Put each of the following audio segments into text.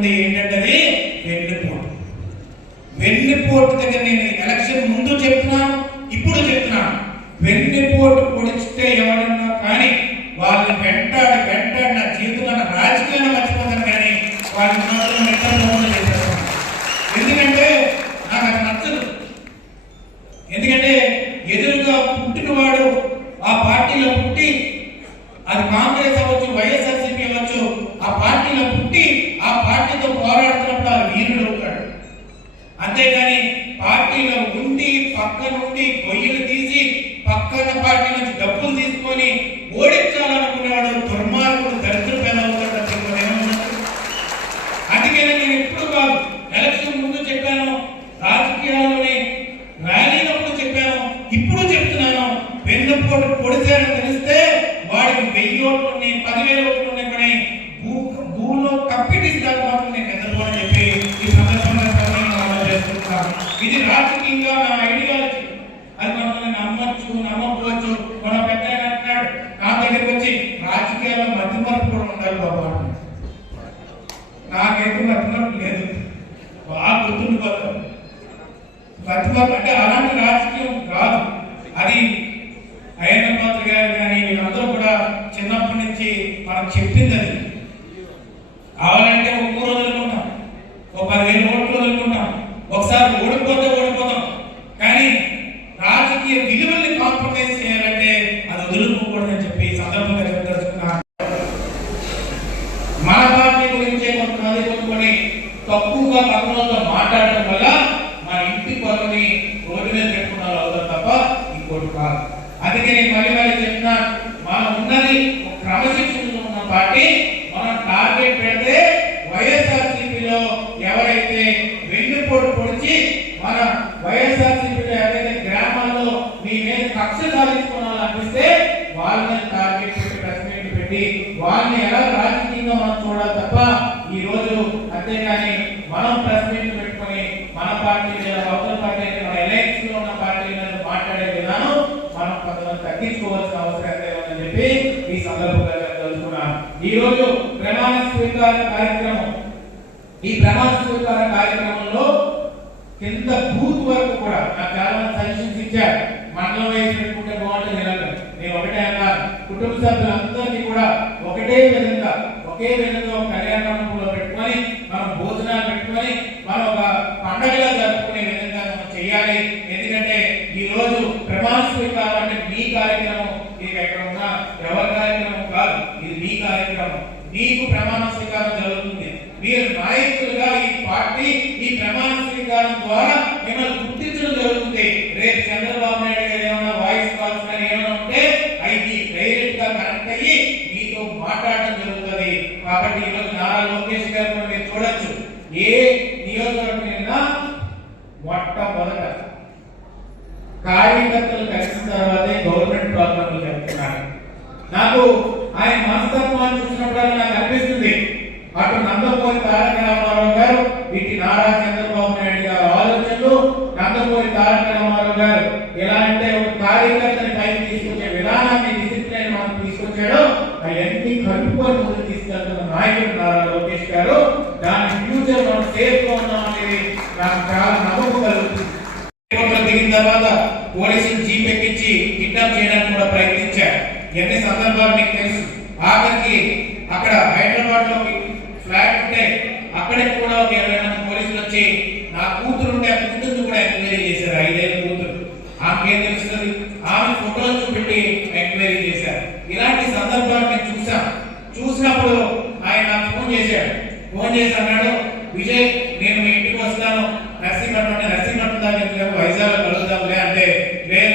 ఉంది ఏంటంటే వెన్నుపోటు. వెన్నుపోటు దగ్గర నేను ఎలక్షన్ ముందు చెప్తున్నాను, ఇప్పుడు చెప్తున్నాను, వెన్నుపోటు పొడిచితే ఎవరన్నా కానీ వాళ్ళని వెంటాడి నా జీవితంలో రాజకీయాన్ని మర్చిపోతాను, కానీ వాళ్ళని మాత్రం వెంటనే చేసేస్తాను. ఎందుకంటే నాకు అది నచ్చదు. ఎందుకంటే ఎదురుగా పుట్టినవాడు ఆ పార్టీలో పుట్టి, అది కాంగ్రెస్ అవ్వచ్చు, వైఎస్ఆర్సీపీ అవ్వచ్చు, ఆ పార్టీలో పుట్టి ఆ పార్టీతో పోరాడుతున్నప్పుడు ఆ వీరుడు అవుతాడు. అంతేగాని పార్టీలో ఉండి పక్క నుండి గొయ్యలు తీసి పక్కన పార్టీ నుంచి డబ్బులు తీసుకొని ఓడించాలనుకునేవాడు దుర్మార్గుడు, దరిద్ర పేద అవుతాడు. అందుకే నేను ఎప్పుడు కాదు, ఎలక్షన్ ముందు చెప్పాను, రాజకీయాల్లోనే ర్యాలీనప్పుడు చెప్పాను, ఇప్పుడు చెప్తున్నాను, వెన్నుపోటు పొడిచారని తెలిస్తే వాడికి 1000 ఓట్లు ఉన్నాయి, 10,000 ఓట్లు ఉన్నాయి, కానీ భూలో కప్పిటిస్తాడు మాత్రం నేను ఎదుర్కోని చెప్పి ఈ సందర్భంగా చేసుకుంటాను. ఇది రాజకీయంగా నా ఐడియాలజీ. అది మనం నమ్మచ్చు నమ్మకపోవచ్చు. మన పెద్ద అంటున్నాడు నా దగ్గరికి వచ్చి, రాజకీయాల్లో మధ్యమర్పు కూడా ఉండాలి బాబా. నాకైతే మధ్యమర్పు లేదు, బాగా గుర్తుండిపోతాం. మధ్యమర్పు అంటే అలాంటి రాజకీయం కాదు. అది అయ్యన్న పాత్ర గారు కానీ వీళ్ళందరూ కూడా చిన్నప్పటి నుంచి మనకు చెప్పింది. అది కావాలంటే ఒక 3 రోజులు వదులుకుంటాం, ఒక 10,000 ఓట్లు వదులుకుంటాం, ఒకసారి ఓడిపోతాం, కానీ రాజకీయ విలువల్ని కాంప్రమైజ్ చేయాలంటే అది వదులుకోకూడదని చెప్పి సందర్భంగా చెప్పదలుచుకున్నాను. మన పార్టీ గురించే కొంతమంది కొన్ని తక్కువగా పక్కనతో మాట్లాడటం వల్ల మన ఇంటి పనుని రోడ్డు మీద పెట్టుకున్నారు అవుతారు తప్ప ఇంకోటి కాదు. అందుకే నేను మళ్ళీ చెప్తున్నా, మనం ఉన్నది ఒక క్రమశిక్షణలో ఉన్న పార్టీ. మనం టార్గెట్ పెడితే వైఎస్ఆర్సీపీలో ఎవరైతే వెన్నుపోటు పొడిచి మన వైఎస్ఆర్సీపీలో ఎవరైతే గ్రామాల్లో మీ మీద కక్ష సాధించుకోవాలని అనిపిస్తే వాళ్ళని టార్గెట్ పెట్టి ప్రెస్ మీట్ పెట్టి వాళ్ళని ఎలా రాజకీయంగా మనం చూడాలి తప్ప ఈ రోజు అంతేగాని మనం ప్రెస్ మీట్ పెట్టుకొని మన పార్టీ లేదా అవతల పార్టీ మన ఎలయన్స్ లో ఉన్న పార్టీలను మాట్లాడే విధానం మనం కొంతమంది తగ్గించుకోవాల్సిన అవసరం లేదని చెప్పి ఈ సందర్భంగా తెలుసుకున్నాను. ఈ రోజు ప్రమాణ స్వీకార కార్యక్రమం, ఈ ప్రమాణ స్వీకార కార్యక్రమంలో కింద బూత్ వరకు కూడా నాకు చాలా మంది సజెషన్స్ ఇచ్చారు. మండలం వైపు పెట్టుకుంటే బాగుంటుంది. నేను ఒకటే అన్నాను, కుటుంబ సభ్యులందరినీ కూడా ఒకే విధంగా కళ్యాణ మండపంలో పెట్టుకొని మనం భోజనాలు పెట్టుకొని మనం ఒక పండగలా జరుపుకునే విధంగా మనం చేయాలి. ఎందుకంటే ఈ రోజు ప్రమాణ స్వీకారం అంటే మీ కార్యక్రమం, మీకు ఎక్కడ ఉన్నా ఎవరి కార్యక్రమం కాదు, ఇది మీ కార్యక్రమం. మీకు ప్రమాణ స్వీకారం జరుగుతుంది. మీరు నాయకులుగా ఈ పార్టీ ఈ ప్రమాణ స్వీకారం ద్వారా మిమ్మల్ని గుర్తించడం జరుగుతుంది. రేపు చంద్రబాబు నాయుడు గారు ఏమైనా వాయిస్ కాల్స్ కానీ ఏమైనా ఉంటే అవి డైరెక్ట్ గా కనెక్ట్ అయ్యి మీతో మాట్లాడటం జరుగుతుంది. కాబట్టి ఈరోజు నారా లోకేష్ గారు మీరు చూడొచ్చు, ఏ నియోజకవర్గం మొట్టమొదట కార్యకర్తలు కలిసిన తర్వాతే గవర్నమెంట్ ప్రోగ్రాంలు చెప్తున్నారు. నాకు ఆయన మనస్తత్వాన్ని చూసినప్పుడు నాకు అనిపిస్తుంది, అటు నందమూరి తారక రామారావు గారు, ఇటు నారా చంద్రబాబు నాయుడు గారు ఆలోచనలు. నందమూరి తారక రామారావు గారు ఎలా అంటే ఒక కార్యకర్తని పైకి తీసుకొచ్చే విధానాన్ని, డిసిప్లిన్ మనం తీసుకొచ్చాడు. అవన్నీ కలుపుకొని ముందుకు తీసుకెళ్తున్న నాయకుడు నారా లోకేష్ గారు. దాని ఫ్యూచర్ మనం సేఫ్ గా ఉన్నాం అనేది నాకు చాలా నమ్మకం కలుగుతుంది. దిగిన తర్వాత పోలీసులు జీప్ ఎక్కించి కిడ్నాప్ చేయడానికి కూడా ప్రయత్నించారు. ఎన్ని సందర్భాలు మీకు తెలుసు. ఆఖరికి అక్కడ హైదరాబాద్ లో ఫ్లాట్ ఉంటే అక్కడికి కూడా 20 మంది పోలీసులు వచ్చి నా కూతురు ఉంటే ఆ కూతురు కూడా ఎంక్వైరీ చేశారు. 5 ఏళ్ళ కూతురు. ఆమె ఏం తెలుస్తుంది, ఆమె ఫోటోలు చూపెట్టి ఎంక్వైరీ చేశారు. ఇలాంటి సందర్భాలు నేను చూసినప్పుడు ఆయన నాకు ఫోన్ చేసి అన్నాడు, విజయ్ నేను మీ ఇంటికి వస్తాను, నర్సింగ్పట్నం దాకా వైజాగ్ కలుగుతాంలే అంటే, లేదు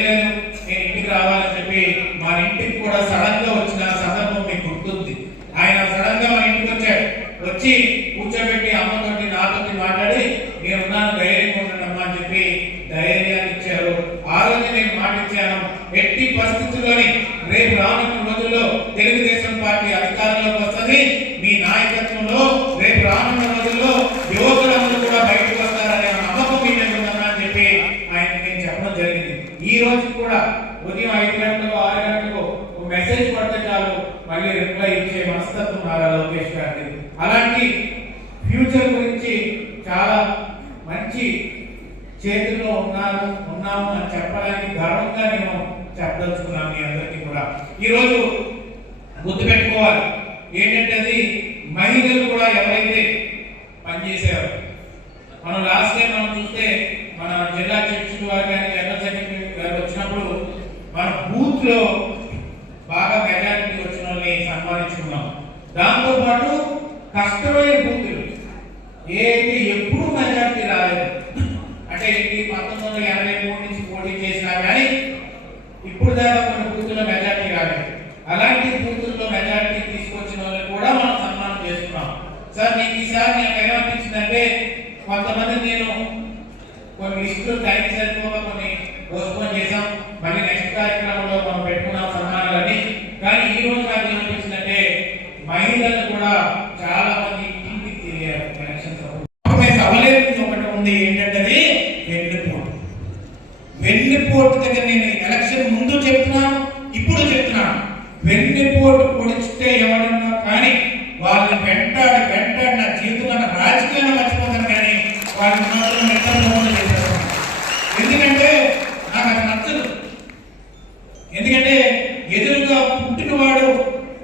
నేను ఇంటికి రావాలని చెప్పి మన ఇంటికి కూడా సడన్ గా వచ్చిన సందర్భం మీకు గుర్తుంది. ఆయన సడన్ గా మన ఇంటికి వచ్చి కూర్చోబెట్టి అమ్మతోటి నాతోటి మాట్లాడి నేనున్నాను, ధైర్యంగా ఉండమ్మా అని చెప్పి ధైర్యాన్ని ఇచ్చారు. ఆ రోజు నేను మాటిచ్చాను, ఎట్టి పరిస్థితుల్లోని రేపు రానున్న రోజుల్లో తెలుగుదేశం పార్టీ అధికారంలోకి వస్తుంది. మీ నాయకత్వంలో రేపు రానున్న రోజుల్లో యువకులందరూ కూడా బయటకు వస్తారనే నమ్మకం మీ మీద ఉందన్నా అని చెప్పి ఆయన నేను చెప్పడం జరిగింది. ఈ రోజు కూడా ఉదయం 5 గంటలకు 6 గంటలకు ఒక మెసేజ్ పడితే చాలు మళ్ళీ రిప్లై ఇచ్చే మనస్తత్వం నారా లోకేష్ గారిది. అలాంటి ఫ్యూచర్ గురించి చాలా మంచి చేతుల్లో ఉన్నాము అని చెప్పడానికి గర్వంగా నేను చెప్పదలుచుకున్నాను మీ అందరికీ కూడా. ఈరోజు గుర్తుపెట్టుకోవాలి ఏంటంటే అది మహిళలు కూడా ఎవరైతే పనిచేశారో, మనం లాస్ట్ టైం మనం చూస్తే మన జిల్లా అధ్యక్షుడు వారు కానీ జనరల్ సెక్రటరీ గారు వచ్చినప్పుడు మన బూత్ లో బాగా మెజారిటీ వచ్చిన వాళ్ళని సన్మానించుకున్నాం. దాంతో పాటు కష్టమైన బూతులు ఏది ఎప్పుడు మెజారిటీ రాలేదు, అంటే 1983 నుంచి పోటీ చేసినా కానీ ఇప్పుడు దాకా కొన్ని బూతుల్లో మెజారిటీ రాలేదు. అలాంటి బూతుల్లో మెజారిటీ తీసుకొచ్చిన వాళ్ళని కూడా మనం సన్మానం చేస్తున్నాం. సార్ మీకు ఈసారి నాకు ఏమనిపించిందంటే కొంతమంది నేను కొన్ని లిస్టులు టైం సరిపోగా కొన్ని పోస్ట్పోన్ చేసాం, మళ్ళీ నెక్స్ట్ కార్యక్రమంలో మనం పెట్టుకున్నాం సన్మానాలని. కానీ ఈ రోజు నాకు ఏమనిపించిందంటే మహిళలు కూడా చాలా మంది ఇంటికి తెలియారు ఎలక్షన్స్ అవ్వలేదు. ఒకటి ఉంది ఏంటంటే వెన్నుపోటు. వెన్నుపోటు దగ్గర నేను ఎలక్షన్ ముందు చెప్తున్నాను, ఇప్పుడు చెప్తున్నాను, వెన్నుపోటు పొడిచితే ఎవరన్నా కానీ వాళ్ళని వెంటాడి నా జీవితంలో రాజకీయాన్ని మర్చిపోతాను, కానీ వాళ్ళని మాత్రం నెట్టబోలు చేసేస్తాను. ఎందుకంటే నాకు అది నచ్చదు. ఎందుకంటే ఎదురుగా పుట్టినవాడు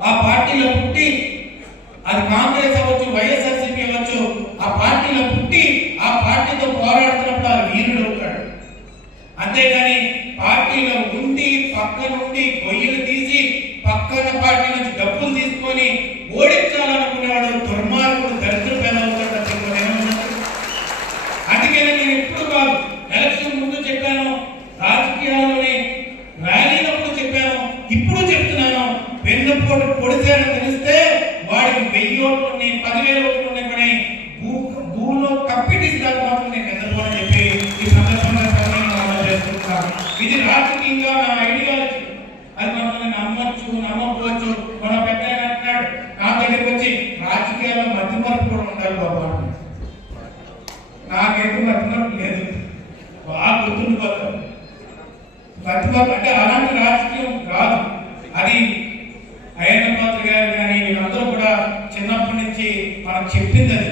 ఆ పార్టీలో పుట్టి, అది కాంగ్రెస్ అవ్వచ్చు వైఎస్ఆర్సీపీ అవ్వచ్చు, ఆ పార్టీలో పుట్టి ఆ పార్టీతో పోరాడుతున్నప్పుడు ఆ వీరుడు అవుతాడు. అంతేగాని పార్టీలో ఉండి పక్క నుండి గొయ్యలు తీసి పక్కన పార్టీ నుంచి డబ్బులు తీసుకొని ఓడించాలనుకునేవాడు దుర్మార్గుడు, దరిద్ర పేదవుతాడు. అందుకే నేను ఎప్పుడు కాదు, ఎలక్షన్ ముందు చెప్పాను, రాజకీయాల్లోనే ర్యాలీనప్పుడు చెప్పాను, ఇప్పుడు చెప్తున్నాను, వెన్నుపోటు పొడిచాడని తెలిస్తే వాడికి 1000 ఓట్లు ఉన్నాయి, 10,000 ఓట్లు ఉన్నాయి, కానీ భూమిలో కప్పిటీసి దాకా మాత్రం నేను ఎదుర్కోనని చెప్పి ఈ సందర్భంగా చేస్తున్నాను. ఇది రాజకీయంగా నా ఐడియాలజీ. అది మనల్ని నమ్మకపోవచ్చు. మన పెద్ద అంటున్నాడు నా దగ్గరికి వచ్చి, రాజకీయాల్లో మధ్యమరపు కూడా ఉండాలి బాబా. నాకైతే మధ్యమరపు లేదు, బాగా గుర్తుండిపోతారు. మధ్యమరపు అంటే అలాంటి రాజకీయం కాదు అది. అయ్యన్న పాత్ర గారు కానీ వీళ్ళందరూ కూడా చిన్నప్పటి నుంచి మనకు చెప్పింది అది.